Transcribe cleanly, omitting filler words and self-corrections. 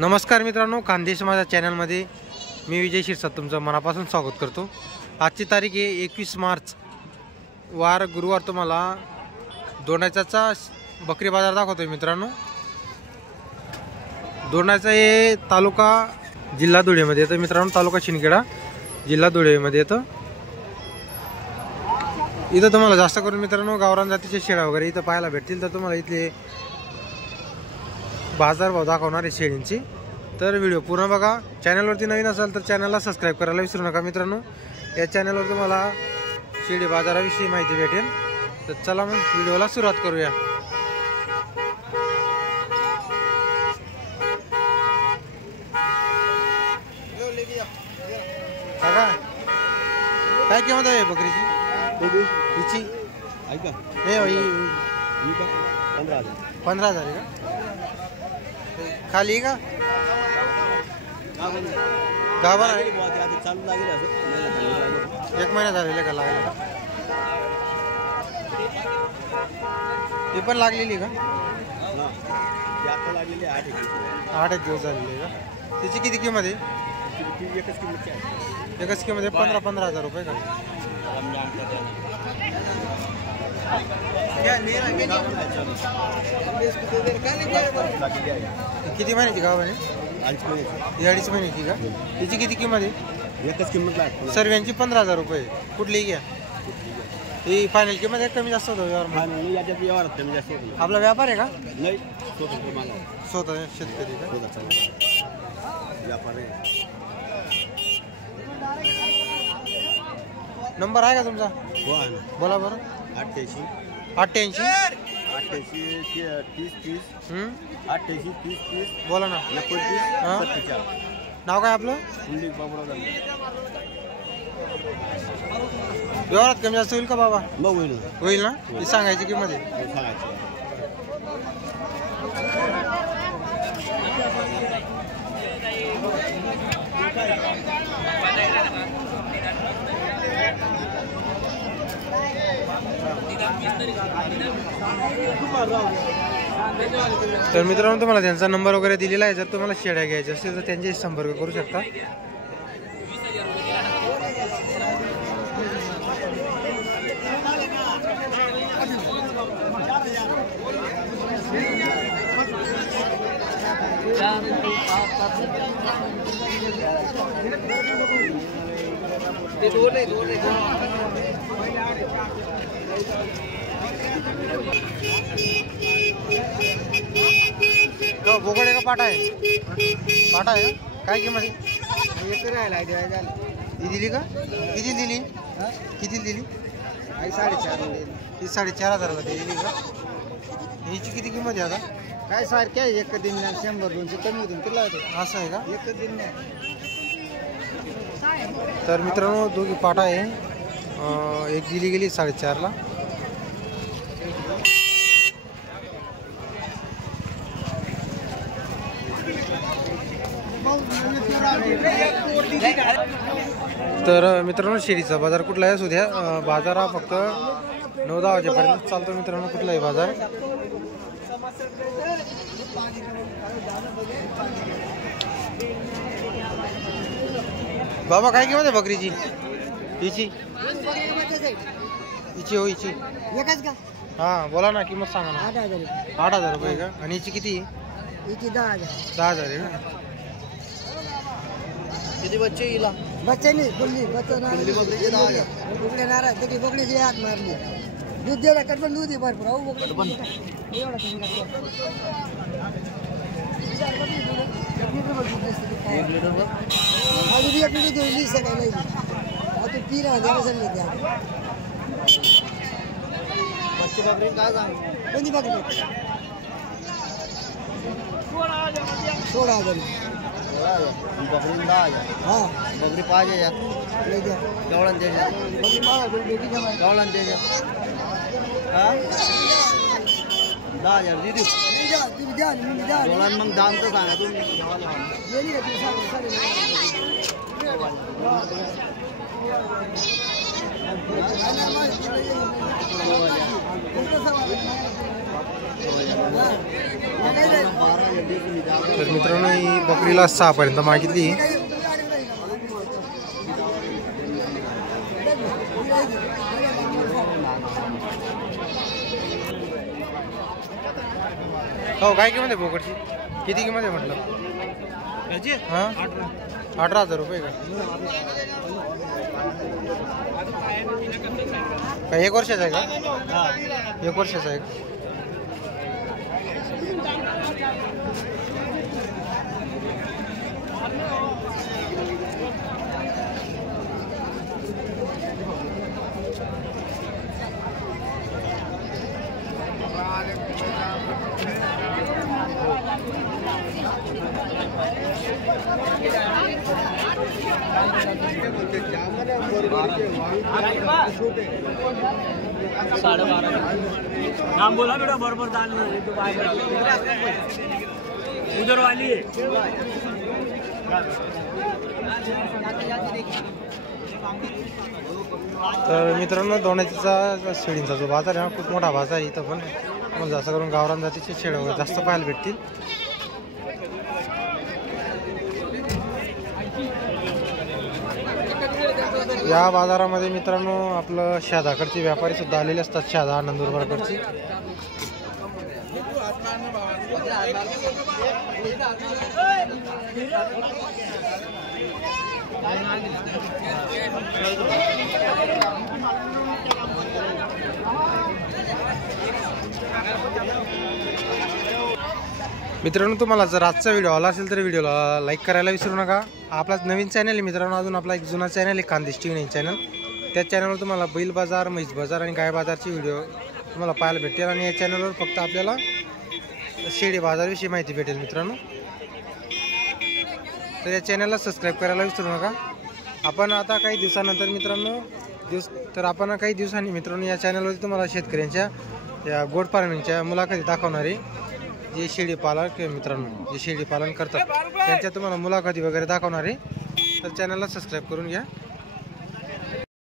नमस्कार मित्रांनो, खानदेश माझ्या चॅनलमध्ये मी विजय शिरसाट तुमचं मनापासून स्वागत करतो। आजची तारीख आहे 21 मार्च वार गुरुवार। तुम्हाला दोंडाच्याचा बकरी बाजार दाखवतोय मित्रांनो। दोंडाचा हे तालुका जिल्हा धुळेमध्ये येतं मित्रांनो। तालुका शिंदखेडा जिल्हा धुळेमध्ये येतं। इथं तुम्हाला जास्त करून मित्रांनो गावरान जातीचे शेळ्या वगैरे इथं पाहायला भेटतील। तर तुम्हाला इथले बाजार भाव दाखवणार आहे शेळींची। तर व्हिडिओ पूर्ण बघा। चॅनलवरती नवीन असाल तर चॅनलला सबस्क्राइब करायला विसरू नका मित्रांनो। या चॅनलवर तुम्हाला शेळी बाजाराविषयी माहिती भेटेल। तर चला मग व्हिडिओला सुरुवात करूया। काका काय किंमत आहे बकरीची? हिची ऐका नाही भाई 15,000 आहे का? खाली का गाभण आहे? चालू लागेल असं 1 महिना झालेला का लागला? ती पण लागलेली का? आता लागलेली 8 दिवस झालेली का? तिची किती किंमत आहे? एकच किंमत आहे। एकच किंमत आहे 15,000 रुपये का? किती महिन्याची गाव आहे? 2.5 महिन्याची का? तिची किती किंमत आहे? एकच किंमत आहे सर्वांची 15,000 रुपये। कुठलीही घ्या, ही फायनल किंमत आहे? कमी जास्त होतो व्यवहारात कमी जास्त आपला व्यापार आहे का? नाही, स्वतः शेतकरी का? व्यापार आहे। नंबर आहे का तुमचा? हो आहे ना, बोला बरं। 88 88 30 30 88 30 30 बोला ना। 29 हां, 47। नाव काय आपलं? कुंडली बाबूराव झालं व्यवहारात कमी जास्त होईल का बाबा? मग होईल होईल ना? ती सांगायची किंमत आहे? सांगायचं। तर मित्रांनो तुम्हाला त्यांचा नंबर वगैरे दिलेला आहे। जर तुम्हाला शेळ्या घ्यायच्या असतील तर त्यांच्याशी संपर्क करू शकता। बोकडे का पाटा आहे? पाटा आहे का? काय किंमत आहे? ही दिली का? किती दिली? किती दिली? 4,500 दिली का? हिची किती किंमत आहे आता? काय सारख्या एक दिन 100-200 कमी होतील तुला असं आहे का? एक दिन नाही। तर मित्रांनो दोघी पाटा आहे। एक दिली गेली 4,500 तर मित्रांनो शेळीचा बाजार कुठला आहे सुद्या बाजार हा फक्त 9-10 वाजेपर्यंत चालतो मित्रांनो। कुठलाही बाजार बाबा काय किंमत आहे बकरीची? हिची हो हिची हां बोला ना, किंमत सांगा ना। 8,000 रुपये का? आणि हिची किती? 10,000 आहे ना? किती बच्चे हिला? बच्चे नाही बोलली बच्चा बोकडी नाराज त्याची बोकडीची हात मारली। दूध द्यायला कर पण दूध भरपूर अहो बोकड एवढा घेऊन सकाळी तू 3,000 सांगितले द्या। बच्चे बकरी काय सांग? कोणती बकरी? 16,000 बकरी 10,000। हां बकरी पाहिजे यार गवळण द्यायच्या बकरी मला बेटी घ्या गवळण द्यायच्या। हां 10,000 दिली तुम्ही द्या मी द्या गवळण मग दाम तर सांगा तुम्ही। गेली का ती साडे तर मित्रांनो ही बकरीला 6 पर्यंत मागितली. हो काय किंमत आहे बोकडची? किती किंमत आहे म्हटलं? हां 18,000 रुपये का? काय 1 वर्षाचा आहे का? 1 वर्षाचा आहे का? नाम बोला बेटा बरोबर उधर वाली है. तर मित्रांनो दोण्याचा शेळींचा जो बाजार आहे ना खूप मोठा बाजार आहे. इथं पण मग जास्त करून गावरान जातीचे शेळ वगैरे जास्त पाहायला भेटतील. या बाजारामध्ये मित्रांनो आपलं शहादाकडचे व्यापारी सुद्धा आलेले असतात. शहादा नंदुरबारकडचे. मित्रांनो तुम्हाला जर आजचा व्हिडिओ आला असेल तर व्हिडिओला लाईक करायला विसरू नका. आपला नवीन चॅनल आहे मित्रांनो. अजून आपला एक जुना चॅनल आहे खानदेश टीव्ही 9 चॅनल. त्या चॅनलवर तुम्हाला बैल बाजार, म्हैस बाजार आणि गाय बाजारची व्हिडिओ तुम्हाला पाहायला भेटेल. आणि या चॅनलवर फक्त आपल्याला शेळी बाजारविषयी माहिती भेटेल मित्रांनो. तर या चॅनलला सबस्क्राईब करायला विसरू नका. आपण आता काही दिवसानंतर मित्रांनो काही दिवसांनी मित्रांनो या चॅनलवरती तुम्हाला शेतकऱ्यांच्या या गोट फार्मिंगच्या मुलाखती दाखवणार आहे. जे शेळी पालक मित्रांनो जे शेळी पालन करतात त्यांच्या तुम्हाला मुलाखती वगैरे दाखवणार आहे. तर चॅनलला सबस्क्राईब करून घ्या.